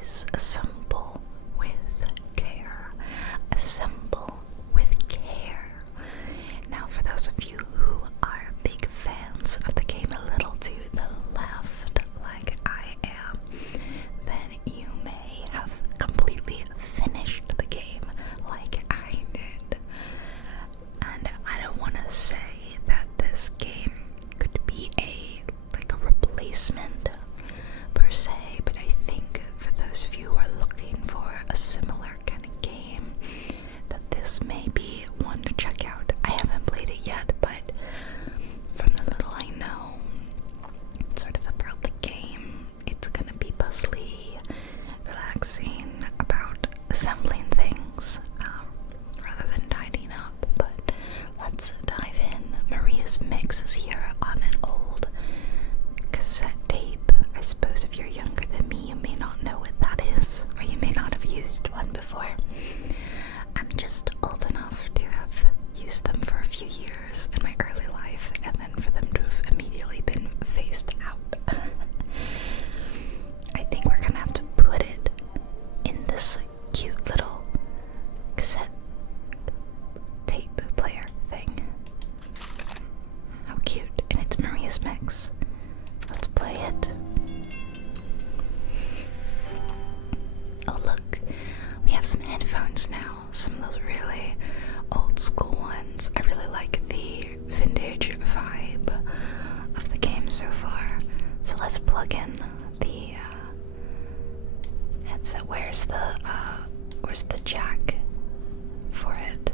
always assemble with care. Assemble with care. Now, for those of you who are big fans of the game a little to the left, like I am, then you may have completely finished the game like I did. And I don't want to say that this game could be a replacement per se, but I think for those of you who are looking for a similar kind of game, that this may be one to check out. I haven't played it yet, but from the little I know sort of about the game, it's gonna be puzzly, relaxing, about assembling things rather than tidying up. But let's dive in. Maria's Mix is here on an old cassette tape. I suppose if you're younger than me, you may not know what that is, or you may not have used one before. I'm just old enough to have used them for a few years in my early life, and then for them to have immediately been phased out. I think we're gonna have to put it in this cute little cassette tape player thing. How cute. And it's Maria's Mix. Let's play it. Oh look, we have some headphones now. Some of those really old school ones. I really like the vintage vibe of the game so far. So let's plug in the headset. Where's the jack for it?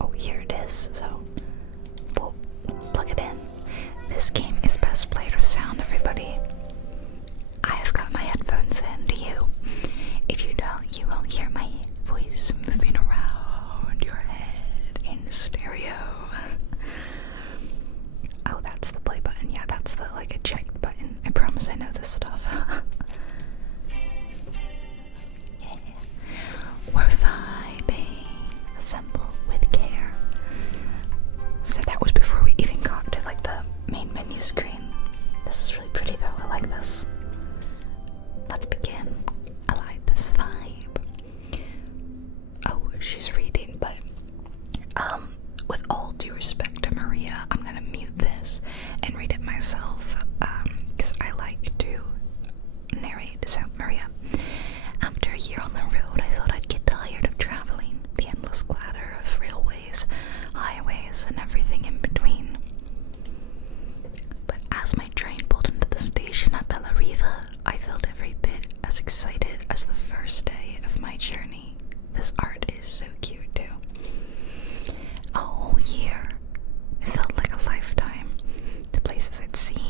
Oh, here it is. So we'll plug it in. This game is best played with sound, everybody. I have got my headphones in. Do you? If you don't, you won't hear my voice moving around your head in stereo. Oh, that's the play button. Yeah, that's the eject button. I promise I know this stuff. Yeah. We're vibing. Assemble with care. So that was before we even got to the main menu screen. This is really pretty though. I like this. Let's begin. I like this vibe. Oh, she's reading, but with all due respect to Maria, I'm gonna mute this and read it myself, because I like to narrate. So, Maria, after a year on the road, I thought I'd get tired of traveling, the endless clatter of railways, highways, and everything in between. But as my train pulled into the station at Bellariva, I felt every bit as excited as the first day of my journey. This art is so cute too. A whole year. It felt like a lifetime. The places I'd seen,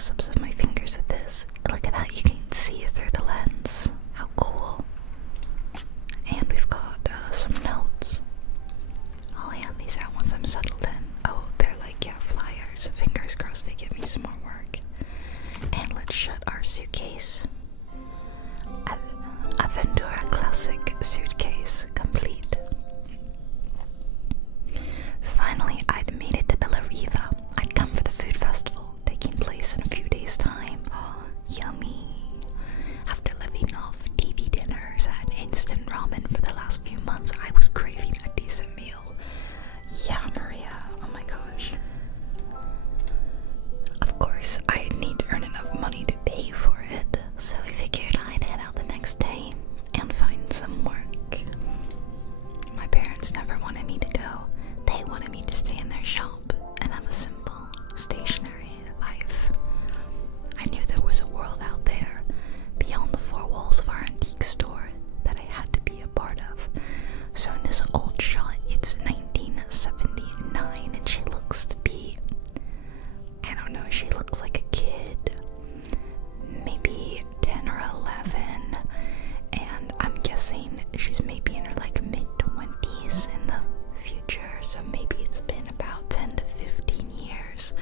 close-ups of my fingers with this. Look at that, you can see through the lens. How cool. And we've got some notes. I'll hand these out once I'm settled in. Oh, they're like, yeah, flyers. Fingers crossed they give me some more work. And let's shut our suitcase. A Ventura Classic suitcase complete. Finally, I'd made it to Bellariva. I'd come for the food festival, taking place in a few days' time. Oh, yummy. After living off TV dinners and instant ramen for the last few months, I was craving a decent meal. Yeah, Maria. Oh my gosh. Of course, I'd need to earn enough money to pay for it, so I figured I'd head out the next day and find some work. My parents never wanted me to go. They wanted me to stay in their shop and have a simple, stationary life. I knew there was a world out there, beyond the four walls of our antique store, that I had to be a part of. So in this old shot, it's 1979, and she looks to be, I don't know, she looks like a kid, maybe 10 or 11, and I'm guessing she's maybe in her like mid-20s in the future, so maybe it's been about 10 to 15 years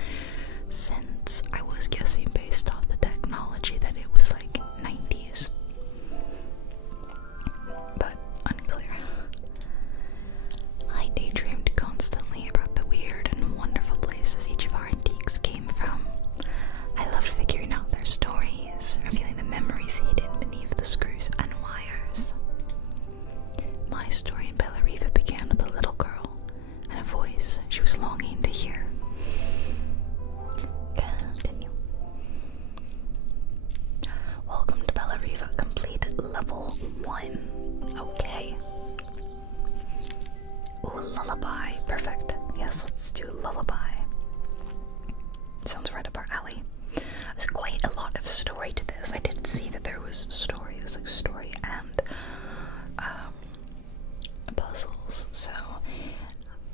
since, I was guessing based off the technology that it was like 90s, but unclear. I daydreamed constantly about the weird and wonderful places each of our antiques came from. I loved figuring out their stories, revealing the memories hidden beneath the screws and wires. My story in Bellariva began with a little girl and a voice she was longing to hear. Continue. Welcome to Bellariva, complete level 1. Okay. Ooh, lullaby. Perfect. Yes, let's do lullaby. Sounds right up our alley. There's quite a lot of story to this. I did see that there was story. It was like story and puzzles. So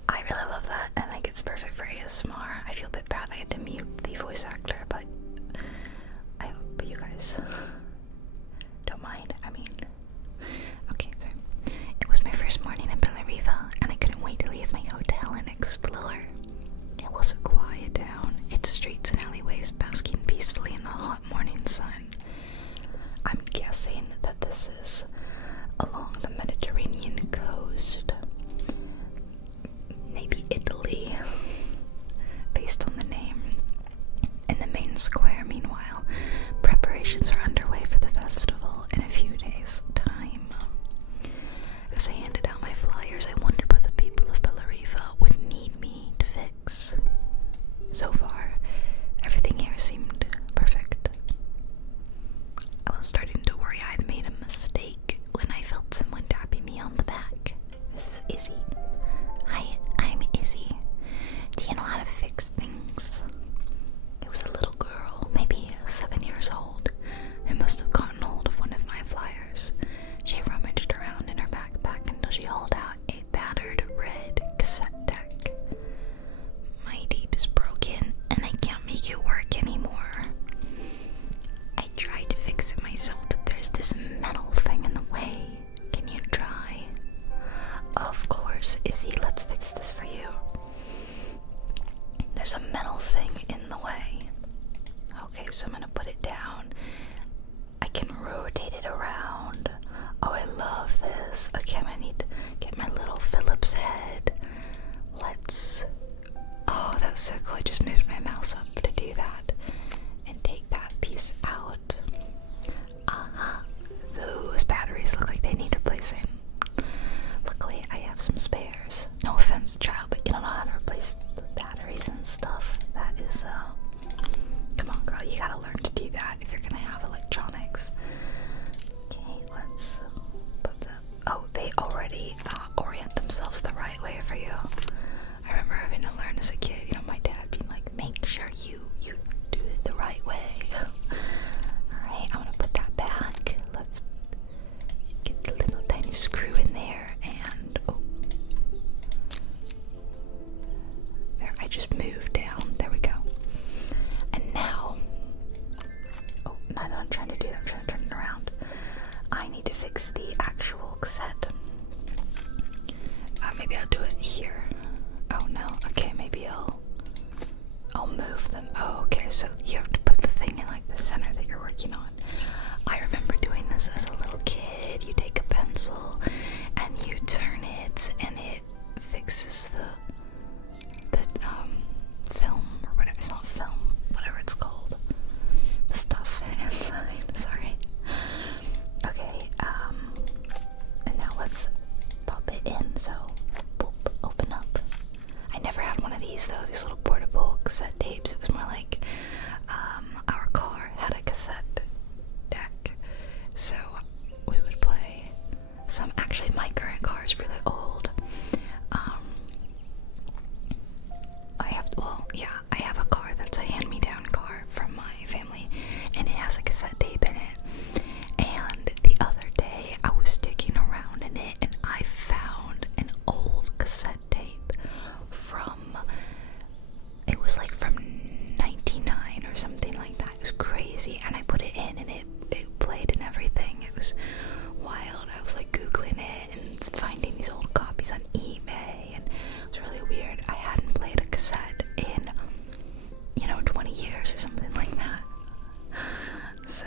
I really love that. I think it's perfect for ASMR. I feel a bit bad I had to mute the voice actor, but I hope you guys don't mind. I mean, okay, so it was my first morning in Bellariva, and I couldn't wait to leave my hotel and explore. It was a quiet town, its streets and alleyways basking peacefully in the hot morning sun. I'm guessing that this is along the Mediterranean coast. Maybe Italy, based on the name. In the main square, meanwhile, preparations are underway for the festival in a few days' time. As I handed out my flyers, I wondered what the people of Bellariva would need me to fix. So far, everything here seemed perfect. I was starting to worry I'd made a mistake when I felt someone tapping me on the back. This is Izzy. Hi, I'm Izzy. Do you know how to fix things? It was a little girl, maybe 7 years old, who must have gotten hold of one of my flyers. She rummaged around in her backpack until she hauled out a battered red cassette deck. My tape is broken and I can't make it work anymore. I tried to fix it myself, but there's this metal thing in the way. Can you try? Of course, Izzy, let's fix this for you. There's a metal thing in the way. Okay, so I'm gonna put it down. I can rotate it around. Oh, I love this. Okay, I need to get my little Phillips head. Let's... Oh, that's so cool. I just moved my mouse up to do that. And take that piece out. Those batteries look like they need replacing. Luckily, I have some spares. No offense, child, but you don't know how to replace the batteries and stuff. That is, come on, girl, you gotta learn yeah, I have a car that's a hand-me-down car from my family, and it has a cassette tape in it. And the other day, I was digging around in it, and I found an old cassette tape from, it was like from 99 or something like that. It was crazy, and I put it in, and it played and everything. It was wild. I was like Googling it and finding these old copies on eBay, and it was really weird. I hadn't played a cassette in, 20 years or something like that. So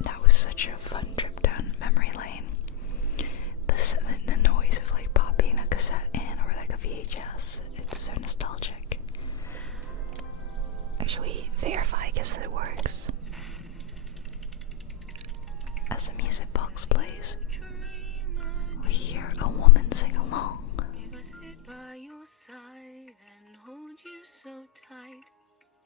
that was such a fun trip down memory lane. The noise of like popping a cassette in, or like a VHS, it's so nostalgic. Should we verify, I guess, that it works? As the music box plays, we hear a woman sing along. If I sit by your side and hold you so tight,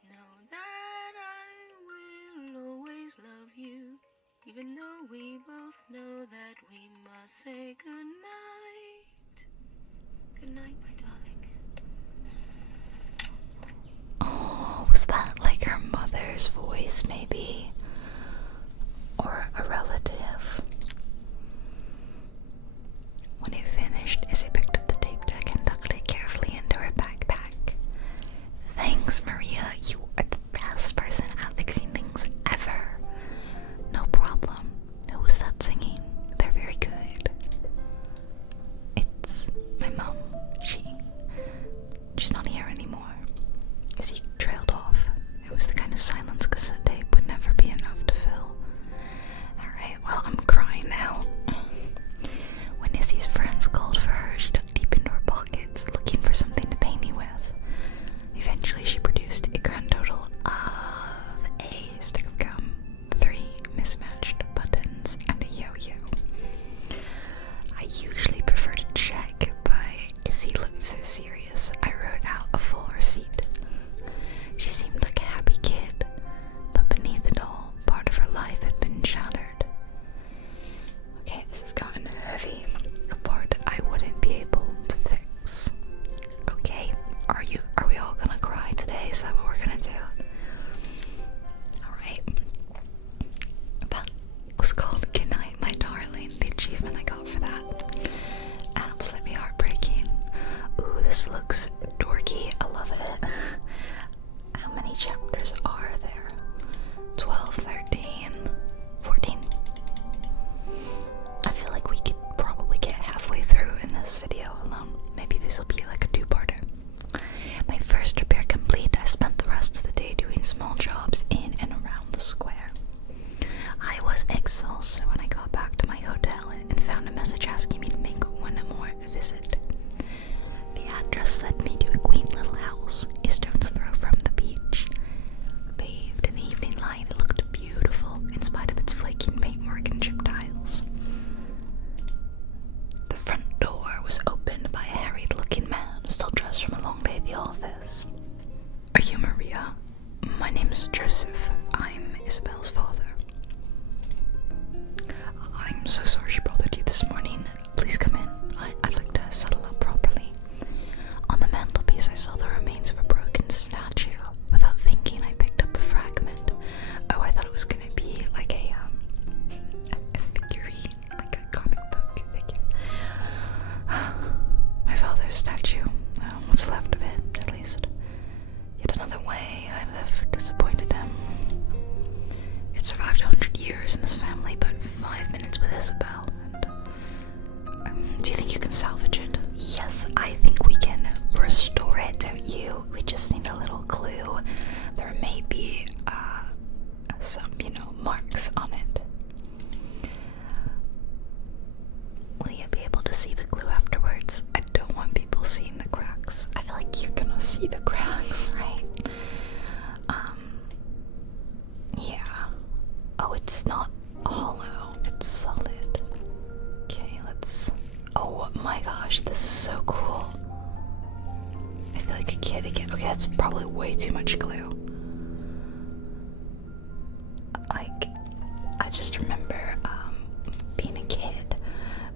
know that I will always love you, even though we both know that we must say goodnight. Goodnight, my darling. Oh, was that like her mother's voice, maybe? Or a relative? When it finished, Izzy picked up the tape deck and tucked it carefully into her backpack. Thanks, Maria. You are the best person at fixing things ever. No problem. Who was that singing? They're very good. It's my mom. She's not here anymore. Izzy trailed off. It was the kind of silence cassette tape would never be enough to fill. Alright, well, I'm crying now. When Izzy's friends called for her, she dug deep into her pockets, looking for something to pay me with. Eventually, she produced a grand total of a stick of gum, 3 mismatched buttons, and a yo-yo. I usually prefer to check, but Izzy looked so serious, I wrote out a full receipt. She seemed like a happy kid, but beneath it all, part of her life had been shattered. Okay, this has gotten heavy. A part I wouldn't be able to fix. Okay, are we all gonna cry today? Is that what we're gonna do? Alright. That was called Goodnight, My Darling. The achievement I got for that. Absolutely heartbreaking. Ooh, this looks dorky. I love it. How many chapters are there? 12, 13, 14? I feel like we could probably get halfway through in this video alone. Maybe this will be like a 2-parter. My first repair complete, I spent the rest of the day doing small jobs in and around the square. I was exhausted when I got back to my hotel and found a message asking me to make one more visit. The address led me to a quaint little house, a stone's throw from the beach. Bathed in the evening light, it looked beautiful in spite of its flaking paintwork and chipped tiles. The front door was opened by a harried-looking man, still dressed from a long day at the office. Are you Maria? My name's Joseph. I'm Isabel's father. I'm so sorry she bothered you this morning. Please come in. I'd like to settle up properly. On the mantelpiece, I saw the remains of a broken statue. Without thinking, I picked up a fragment. Oh, I thought it was gonna be like a figurine, like a comic book figure. My father's statue. What's left of it, at least. Yet another way I'd have disappointed him. It survived 100 years in this family, but 5 minutes with Isabel. And do you think you can salvage it? Yes, I think we can restore it, don't you? We just need a little clue. There may be some, marks on it. Will you be able to see the glue afterwards? I don't want people seeing the cracks. I feel like you're gonna see the cracks, right? Yeah. Oh, it's not hollow. It's solid. Okay, let's... Oh my gosh, this is so cool. I feel like a kid again. Okay, that's probably way too much glue. I just remember being a kid,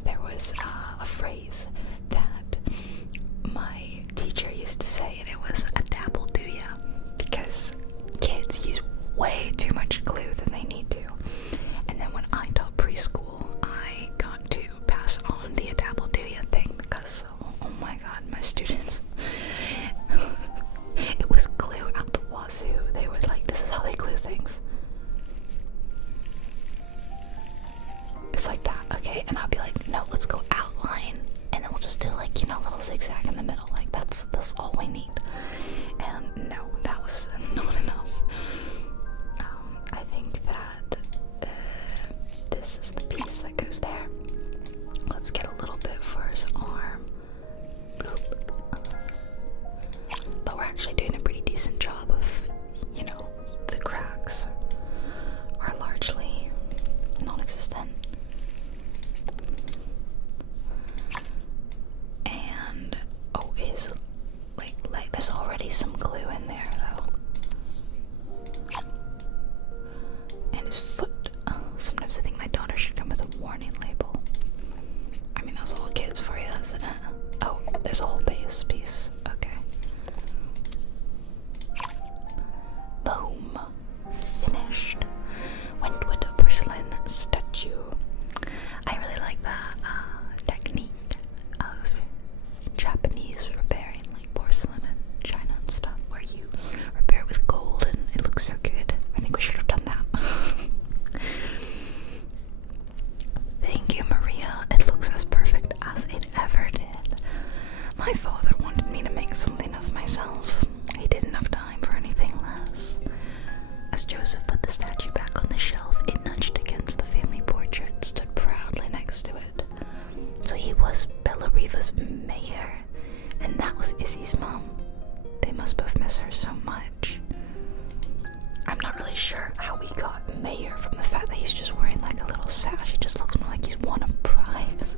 there was a phrase that my teacher used to say, and it was a dabble do ya. That's all we need. And no, that was not enough. I think that this is the piece that goes there. Let's get a little bit for his arm. Bloop. But we're actually doing a pretty decent job of, you know, the cracks are largely non-existent. And oh, his like leg, there's already some glue in there though. And his foot. Sometimes I think my daughter should come with a warning label. I mean, that's all kids for you, isn't it? Oh, there's a whole base piece. Okay. Boom. Finished. Wentwood porcelain statue. I really like that technique of Japanese repairing, like porcelain and china and stuff, where you repair it with gold and it looks so good. I think we should have done that. Thank you, Maria. It looks as perfect as it ever did. My father wanted me to make something of myself. He didn't have time for anything less. As Joseph put the statue back on the shelf, it nudged against the family portrait, stood proudly next to it. So he was Bellariva's mayor, and that was Izzy's mom. They must both miss her so much. I'm not really sure how we got mayor from the fact that he's just wearing like a little sash. He just looks more like he's won a prize.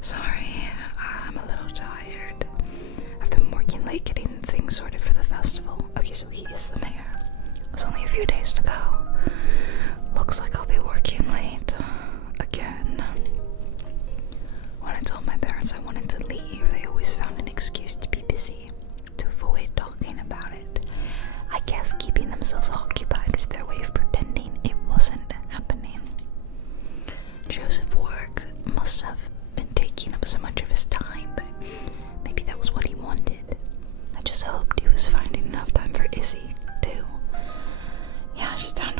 Sorry, I'm a little tired. I've been working late getting things sorted for the festival. Okay, so he is the mayor. It's only a few days to go. Looks like I'll be working late again. When I told my parents I wanted to leave, they always found an excuse to be busy, to avoid talking about it. I guess keeping themselves occupied was their way of pretending it wasn't happening. Joseph's work must have been taking up so much of his time, but maybe that was what he wanted. I just hoped he was finding enough time for Izzy, too. Yeah, she's down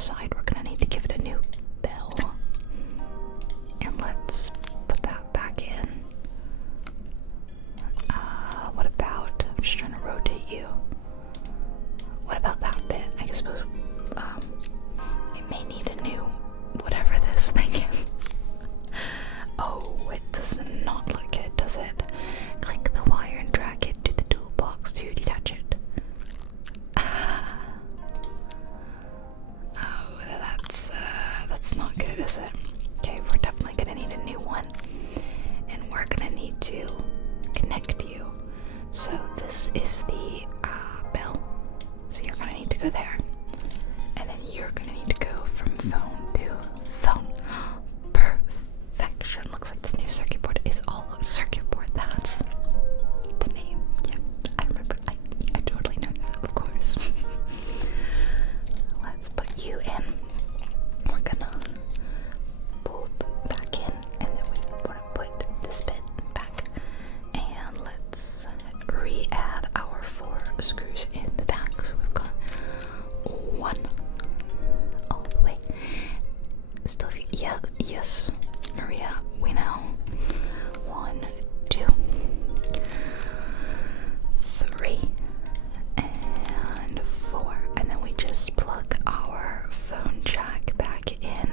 decide we're gonna need to give it a new bell. And let's put that back in. What about, I'm just trying to rotate you. What about that bit? I suppose it may need a new whatever this thing is. Oh, it does not look good, does it? Click the wire and drag it to the toolbox to detach it. Oh, that's not good, is it? Okay, we're definitely gonna need a new one. And we're gonna need to connect you. So this is the bell. So you're gonna need to go there. And then you're gonna need to go from phone to phone. Perfection. Looks like this new circuit board is all circuit board. That's the name. Yeah, I remember. I totally know that, of course. Let's put you in. We're gonna pull back in, and then we want to put this bit back. And let's re-add our 4 screws in the back. So we've got 1 all the way. Still, yeah, yes, Maria, we know. 1, 2, 3, and 4. And then we just plug our phone jack back in.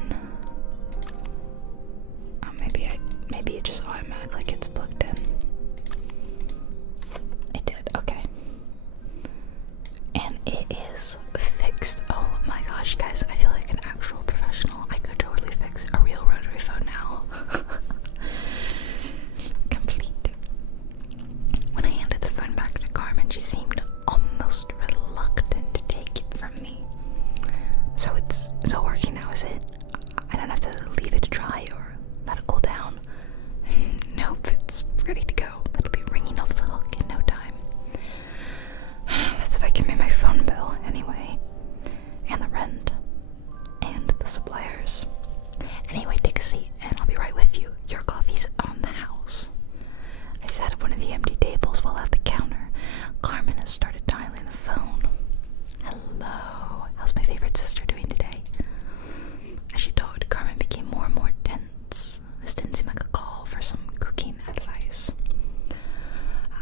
Maybe it just automatically gets plugged in. It did, okay. And it is fixed. Oh my gosh, guys, I feel like an actual professional. I could totally fix a real rotary phone now. Complete. When I handed the phone back to Carmen, she seemed almost reluctant to take it from me. So it's working now, is it? I don't have to leave it to dry or let it cool down. Nope, it's ready to go. It'll be ringing off the hook in no time. That's if I can pay my phone bill anyway. And the rent. And the suppliers. Anyway, take a seat and I'll be right with you. Your coffee's on the house. I sat at one of the empty tables while at the counter. Carmen has started dialing the phone. Hello. How's my favorite sister doing today? As she talked, Carmen became more and more tense. This didn't seem like a call for some cooking advice.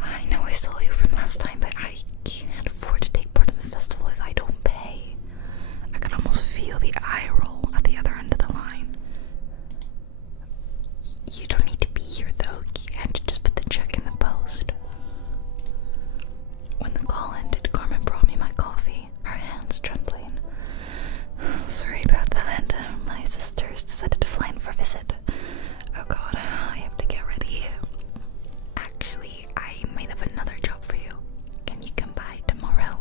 I know I stole you from last time, but I can't afford to take part in the festival if I don't pay. I could almost feel the eye roll at the other end of the line. You don't need to be here though, can't you just put the check in the post? When the call ended, Carmen brought me my coffee, her hands trembling. Sorry about that. My sisters decided to fly in for a visit. Oh god, I have to get ready. Actually, I might have another job for you. Can you come by tomorrow?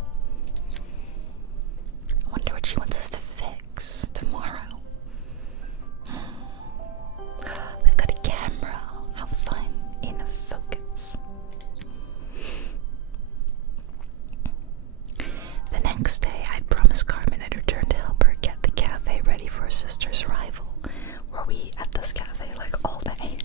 I wonder what she wants us to fix tomorrow. I've got a camera. How fun. In focus. The next day, I'd promised Carmen I'd return to help her get the cafe ready for her sister's arrival. Were we at this cafe like all day?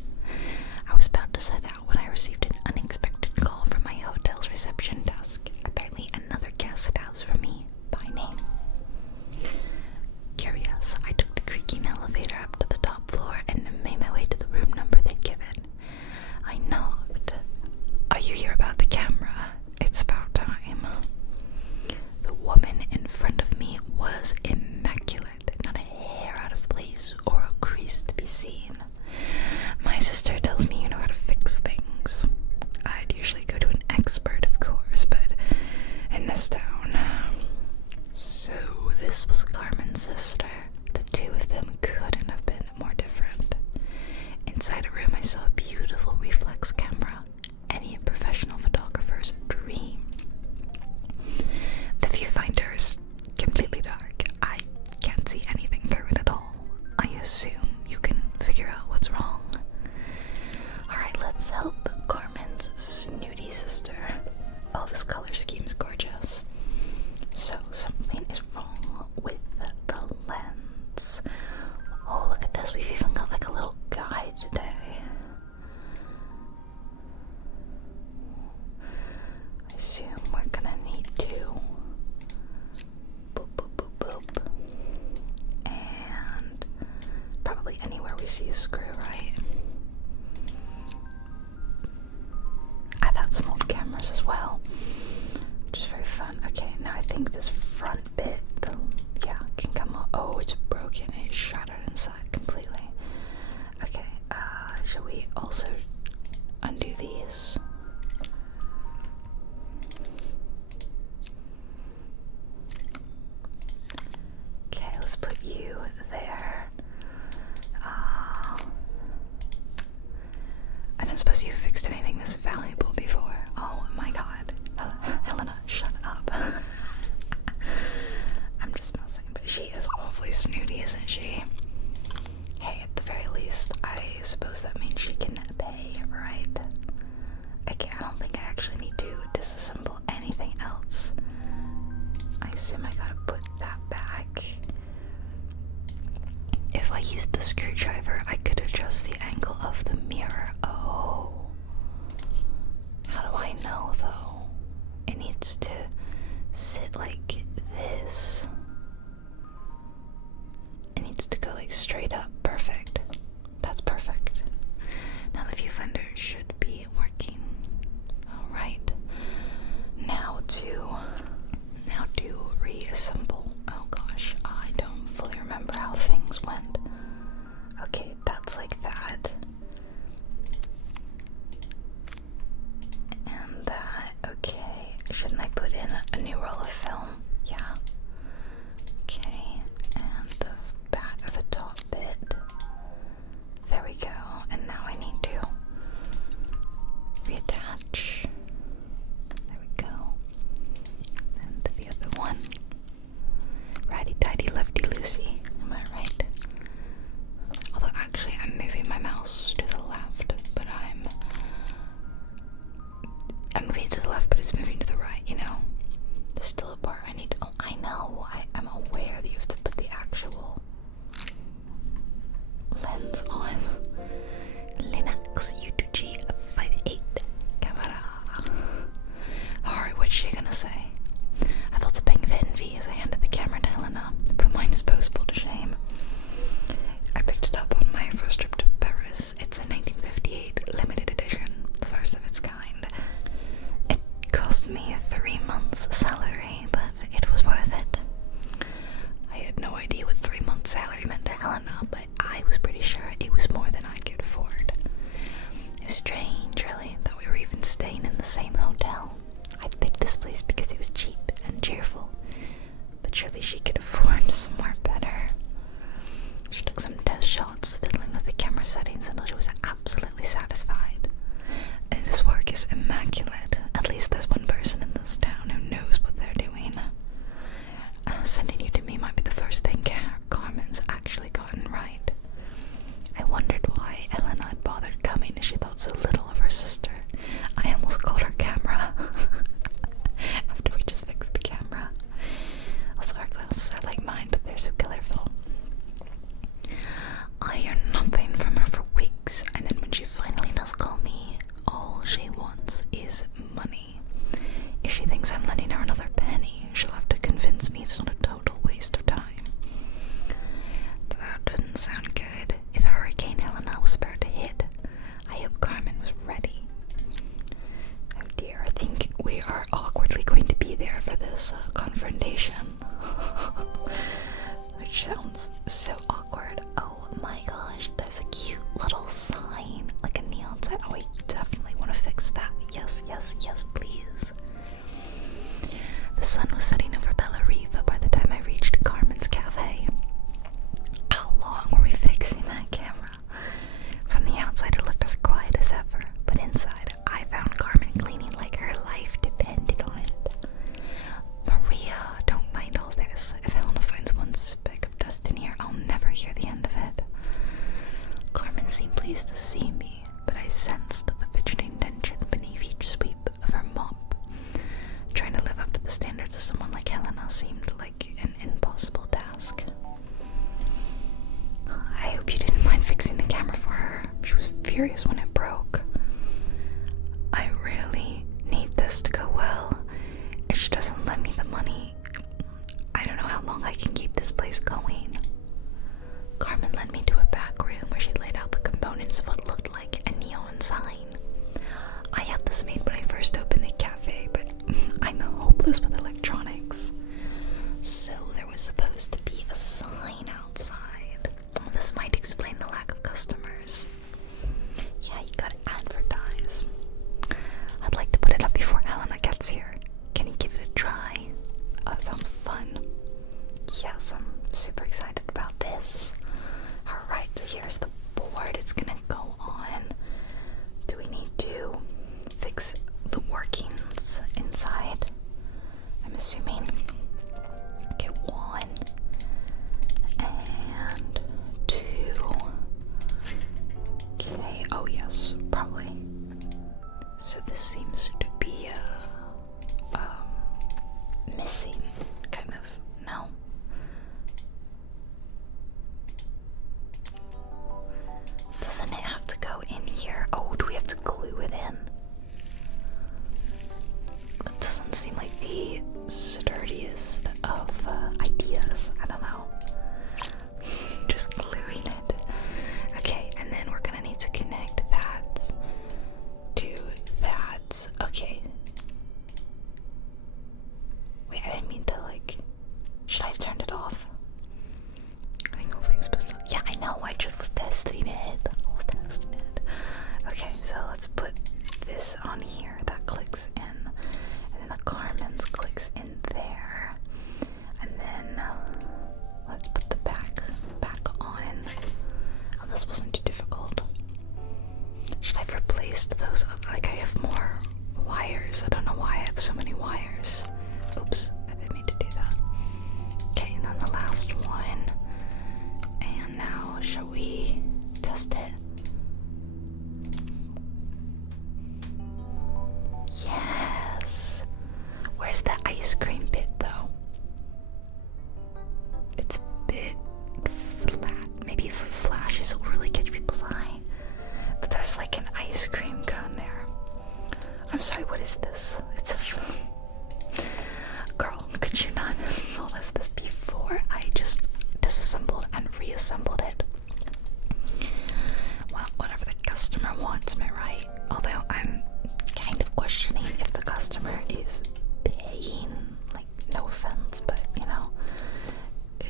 I was about to set out when I received an unexpected call from my hotel's reception desk. Apparently another guest had asked for me by name. Curious, I took the creaking elevator up to the top floor and made my way to the room number they'd given. I knocked. Are you here about the camera? It's about time. The woman in front of me was immaculate, not a hair out of place or a crease to be seen. My sister tells me you know how to fix things. I'd usually go to an expert, of course, but in this town. So this was Carmen's sister. The two of them couldn't have been more different. Inside a room I saw a beautiful reflex camera, any professional photographer's dream. The viewfinder is completely dark. I can't see anything through it at all. I assume you can figure out what's wrong. Alright, let's help Carmen's snooty sister. Oh, this color scheme's gorgeous. So, something is wrong with the lens. Oh, look at this. We've even got like a little guide today. see a screw, right? I've had some old cameras as well, which is very fun. Okay, now I think this front bit, can come up. Oh, it's broken. It's shattered inside completely. Okay, shall we also undo these? Okay, let's put you there. I don't suppose you've fixed anything this valuable before. Oh my god. Helena, shut up. I'm just messing, but she is awfully snooty, isn't she? Hey, at the very least, I suppose that means she can pay, right? Okay, I don't think I actually need to disassemble anything else. I assume I gotta put that back. If I used the screwdriver, I could adjust the angle of the mirror. Oh. How do I know, though? It needs to sit like this. It needs to go like straight up. Perfect. That's perfect. Now the viewfinder should be working. Alright. Now to reassemble. Oh gosh, I don't fully remember how things went. Okay, that's like that. And that, okay. Shouldn't I put in a new roll of film? Yeah. Okay, and the back of the top bit. There we go. And now I need to reattach. There we go. And the other one. Righty-tighty, lefty-loosey. Am I right? Although actually I'm moving my mouse to the left, but I'm moving to the left, but it's moving to the right, you know? There's still a part I need to, oh, I know, I'm aware that you have to put the actual lens on. Linux U2G58 camera. Alright, what's she gonna say? I felt a pang of envy as I handed the camera to Helena, but mine is posable to shame. I picked it up on my first trip to Paris. It's a 1958 limited edition, the first of its kind. It cost me 3 months' salary, but it was worth it. I had no idea what 3 months' salary meant to Helena, but I was pretty sure it was more than I could afford. It was strange, really, that we were even staying in the same hotel. I'd picked this place because it was cheap and cheerful, but surely she could afford somewhere better. She took some test shots, fiddling with the camera settings until she was absolutely satisfied. This work is immaculate. At least there's one person in this town who knows what they're doing. Sending you to me might be the first thing Carmen's actually gotten right. I wondered why Helena had bothered coming as she thought so little of her sister. I almost called her camera. After we just fixed the camera. Also, our glasses are like mine, but they're so colorful. I hear nothing from her for weeks, and then when she finally does call me, all she wants is money. If she thinks I'm lending her another penny, she'll have to convince me it's not a total waste of time. That doesn't sound good. If Hurricane Helena was about to hit, I hope Carmen was ready. Oh dear, I think we are awkwardly going to be there for this confrontation. Which sounds so awkward. Oh my gosh, there's a cute little sign, like a neon sign. Oh, I definitely want to fix that. Yes, yes, yes, please. The sun was setting over Bella Riva by the time I reached Carmen's cafe. How long were we fixing that camera? From the outside it looked as quiet as ever, but inside I found Carmen cleaning like her life depended on it. Maria, don't mind all this. If Helena finds one speck of dust in here, I'll never hear the end of it. Carmen seemed pleased to see me, but I sensed the fidgeting tension beneath each sweep of her mop. Trying to live up to the standards of someone like Helena seemed like an impossible task. I hope you didn't mind fixing the camera for her. She was furious when it broke. I really need this to go well. If she doesn't lend me the money, I don't know how long I can keep this place going. Carmen led me to a back room where she laid out the components of what looked like a neon sign. I had this made when I first opened the cafe, but I'm hopeless with electronics. So there was supposed to be a sign outside. This might explain the lack of customers. Yeah, you gotta advertise. I'd like to put it up before Helena gets here. Can you give it a try? That sounds fun. Yes, I'm super excited about this. Alright, so here's the board it's gonna go on. Do we need to fix the workings inside? I'm assuming. Okay, 1 and 2. Okay, oh yes, probably. So this seems to be missing, kind of. No. Doesn't it have to go in here? Oh, do we have to glue it in? That doesn't seem like the sturdiest of ideas. I don't know. Just gluing it. Okay, and then we're gonna need to connect that to that. Okay. Wait, I didn't mean to, like... Should I have turned it off? I think whole thing's supposed to... Yeah, I know, I just was testing it. Okay, so let's put this on here. That clicks in. And then the Carmen's clicks in there. And then let's put the back on. Oh, this wasn't too difficult. Should I have replaced those? Like, I have more wires. I don't know why I have so many wires. Oops, I didn't mean to do that. Okay, and then the last one. And now, shall we test it? Yes! Where's the ice cream bit, though? It's a bit flat. Maybe if it flashes, it will really catch people's eye. But there's like an ice cream cone there. I'm sorry, what is this? It's a... Girl, could you not have told us this before I just disassembled and reassembled it? Well, whatever the customer wants, am I right? Although I'm kind of questioning if the customer is paying. Like, no offense, but you know,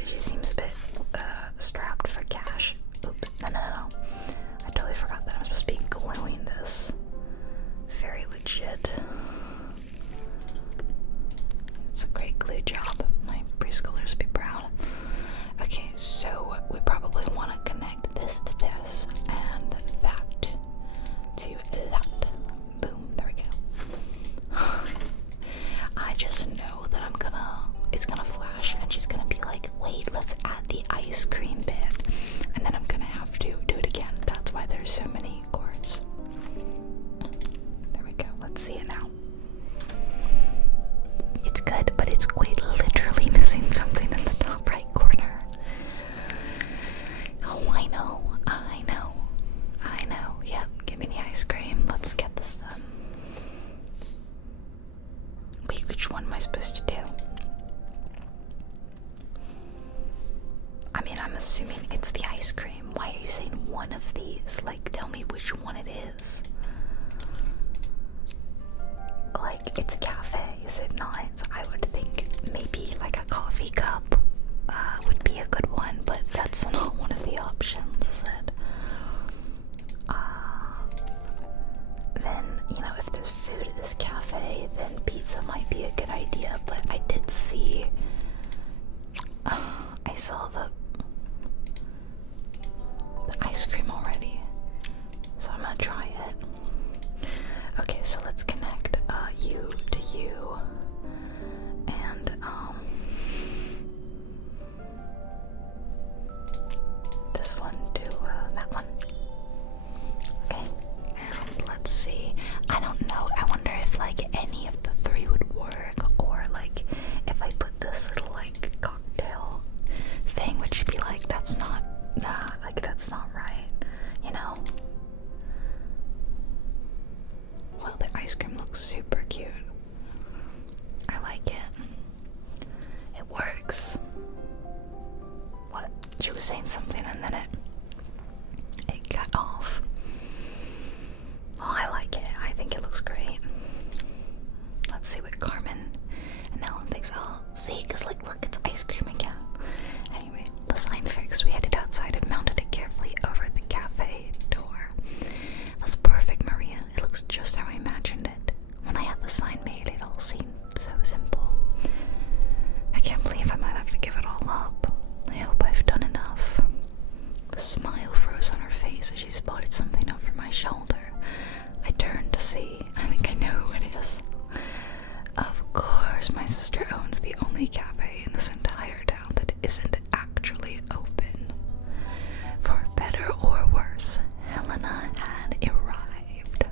she seems a bit strapped for cash. Oops, no. I totally forgot that I'm supposed to be gluing this. Very legit. It's a great glue job. My preschoolers be proud. Okay, so we probably want to connect this to this and that to that. Boom, there we go. I just know that it's gonna flash and she's gonna be like, wait, let's add the ice cream bit. And then I'm gonna have to do it again. That's why there's so many cords. There we go, let's see it now. It's good, but it's quite literally missing something in the top right corner. Oh, I know. Yep, give me the ice cream. Let's get this done. Wait, which one am I supposed to do? I mean, I'm assuming it's the ice cream. Why are you saying one of these? Like, tell me which one it is. Like, it's a cafe, is it not? So I would think maybe like a coffee cup would be a good one, but that's not one of the options, is it? Then, you know, if there's food at this cafe, then pizza might be a good idea, but I did see, I saw the ice cream already, so I'm gonna try it. Okay, so let's connect you to you, and She was saying something and then it cut off. Well, I like it. I think it looks great. Let's see what Carmen and Ellen thinks. Oh, see, because like, look, it's ice cream again. Anyway, the sign fixed. We headed outside and mounted it carefully over the cafe door. That's perfect, Maria. It looks just how I imagined it. When I had the sign made, it all seemed so simple. I can't believe I might have to give it all up. I hope I've done enough. The smile froze on her face as she spotted something over my shoulder. I turned to see. I think I know who it is. Of course, my sister owns the only cafe in this entire town that isn't actually open. For better or worse, Helena had arrived.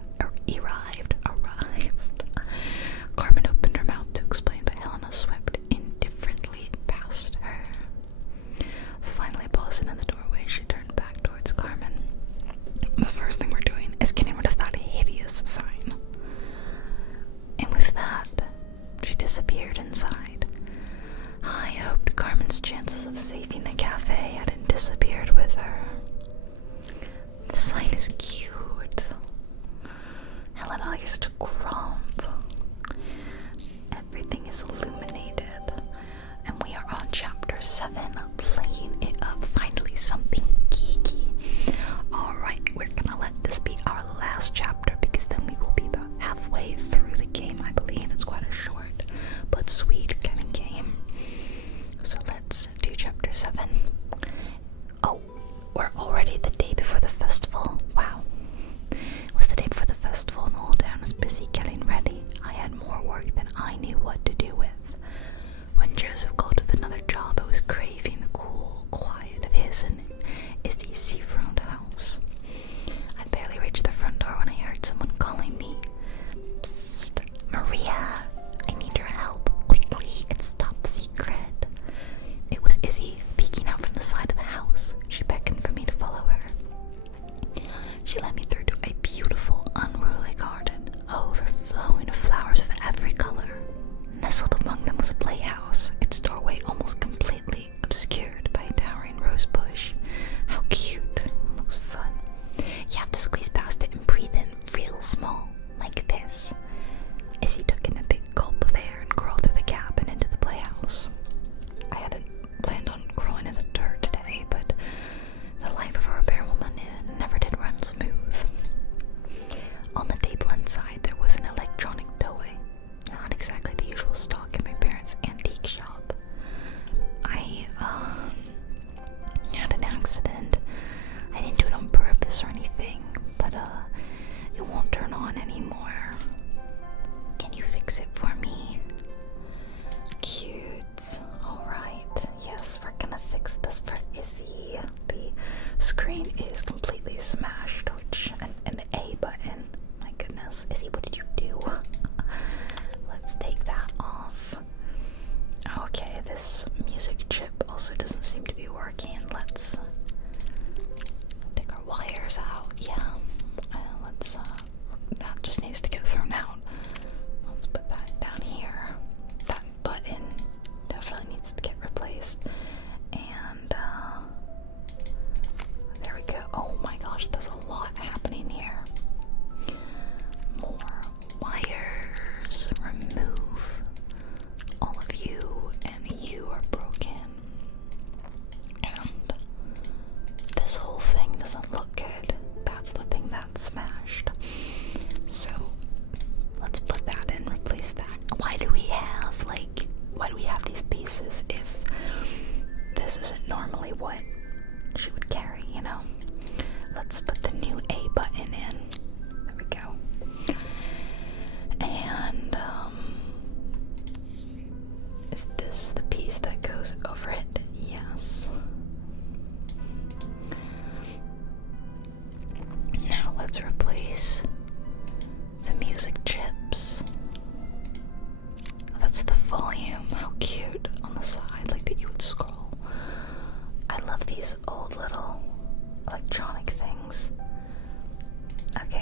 Carmen opened her mouth to explain, but Helena swept indifferently past her. Finally pausing in the doorway, she turned back towards Carmen. The first thing we're doing is getting rid of that hideous sign. And with that, she disappeared inside. I hoped Carmen's chances of saving the cafe hadn't disappeared with her. The sign is cute. Helena, you're such a grump. Everything is illuminated. And we are on chapter 7, playing it up. Finally, something geeky. Alright, we're gonna let this be our last chapter because then we will be about halfway through the game. I believe it's quite a short but sweet kind of game. So let's do chapter 7. Oh, we're already the day before the festival. Wow. It was the day before the festival and the whole town was busy getting ready. I had more work than I knew what to do with. When Joseph called with another job, I was craving the cool quiet of his and Izzy's seafront house. I'd barely reached the front door when I heard someone calling me. Psst, Maria, I need your help, quickly, it's top secret. It was Izzy, peeking out from the side of the house. She beckoned for me to follow her. She led me through to a beautiful, unruly garden, overflowing with flowers of every color. Nestled among them was a playhouse, its doorway almost completely obscured by a towering rose bush. How cute. Looks fun. You have to squeeze past it and breathe in real small, like this. Izzy took in a big gulp of air and crawled through the gap and into the playhouse. I hadn't planned on crawling in the dirt today, but the life of a repair woman never did run smooth. On the table inside, there was an electronic toy. Not exactly the usual stock in my parents' antique shop. I had an accident. I didn't do it on purpose or anything, but it won't turn on anymore. Can you fix it for me? Cute. Alright. Yes, we're gonna fix this for Izzy. The screen is completely smashed, and the A button. My goodness. Izzy, what did you do? Let's take that off. Okay, this music chip also doesn't seem to be working. Let's take our wires out. Yeah. That just needs to get thrown out. Let's put that down here. That button definitely needs to get replaced. And, there we go. Oh my gosh, there's a lot happening here. More wires. Remove all of you, and you are broken. And this whole thing doesn't look good. That's the thing that's smashed. So let's put that in, replace that. Why do we have these pieces if this isn't normally what she would carry, you know? Let's put the new A button in. There we go. And is this the piece that goes over it? Yes. Now let's replace the music chips. That's the volume. How cute on the side, like that you would scroll. I love these old little electronic things. Okay,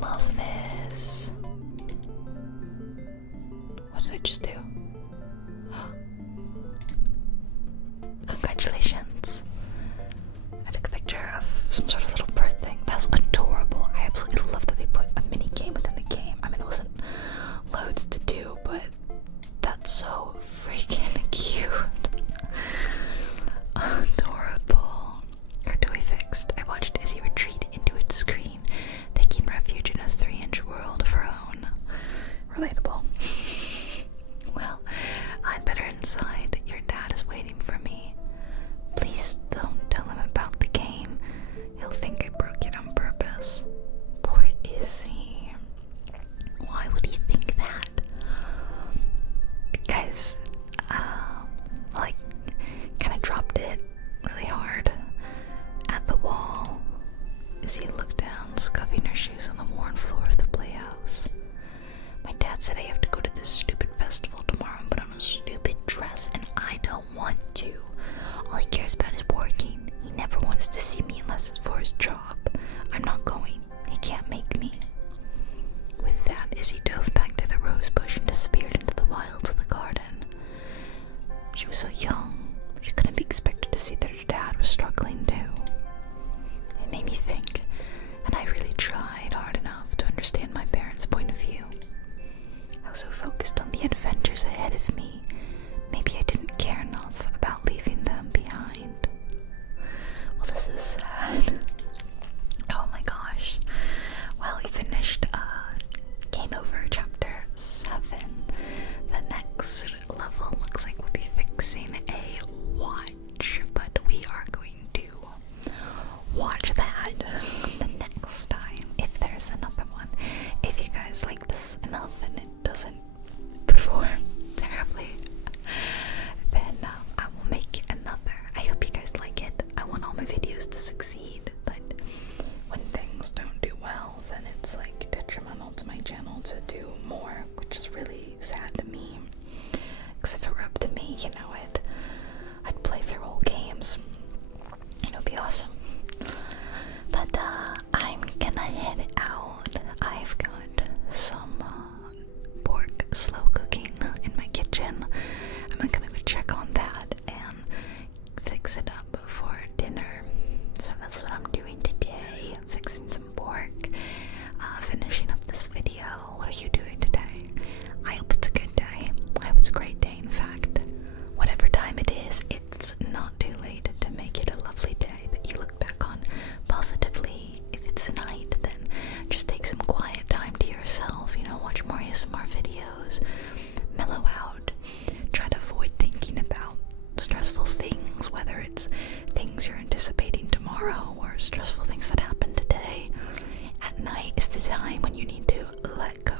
love this. What did I just do? Congratulations. I took a picture of some sort of little bird thing. That's adorable. I absolutely love that they put a mini game within the game. I mean, there wasn't loads to do, but that's so freaking cute. Adorable. RØDE fixed. I watched as he retreated into its screen, taking refuge in a 3-inch world of her own. Relatable. Well, I'd better inside. Your dad is waiting for me. Please don't tell him about the game. He'll think I broke it on purpose. Poor Izzy. Why would he think that? Because, like, kind of dropped it really hard at the wall. Izzy looked down, scuffing her shoes on the worn floor of the playhouse. My dad said I have to go to this stupid festival tomorrow and put on a stupid dress, and I don't want to. All he cares about is working. He never wants to see me unless it's for his job. I'm not going. He can't make me. With that, Izzy dove back through the rose bush and disappeared into the wilds of the garden. She was so young, she couldn't be expected to see that her dad was struggling too. It made me think, and I really tried hard enough to understand my parents' point of view. I was so focused on the adventures ahead of me, maybe I didn't care enough about leaving them behind. Well, this is sad. Oh my gosh. Well, we finished Game Over Chapter 7. The next level looks like we'll be fixing a watch, but we are going to watch that the next time, if there's another one. If you guys like this enough and it doesn't perform terribly, then I will make another. I hope you guys like it. I want all my videos to succeed, but when things don't do well, then it's like detrimental to my channel to do more, which is really sad to me. Because if it were up to me, you know, I'd play through whole games, and it would be awesome. But I'm gonna head out. I've got some pork slow cooking in my kitchen. I'm gonna go check on that and fix it up for dinner. So that's what I'm doing today. Fixing some pork, finishing up this video. What are you doing today? I hope it's a good day. I hope it's a great day, in fact. Whatever time it is, it's not too late to make it a lovely day that you look back on positively. If it's night, then just take some quiet time to yourself, you know, watch more ASMR videos, mellow out, try to avoid thinking about stressful things, whether it's things you're anticipating tomorrow or stressful things that happen today. At night is the time when you need to let go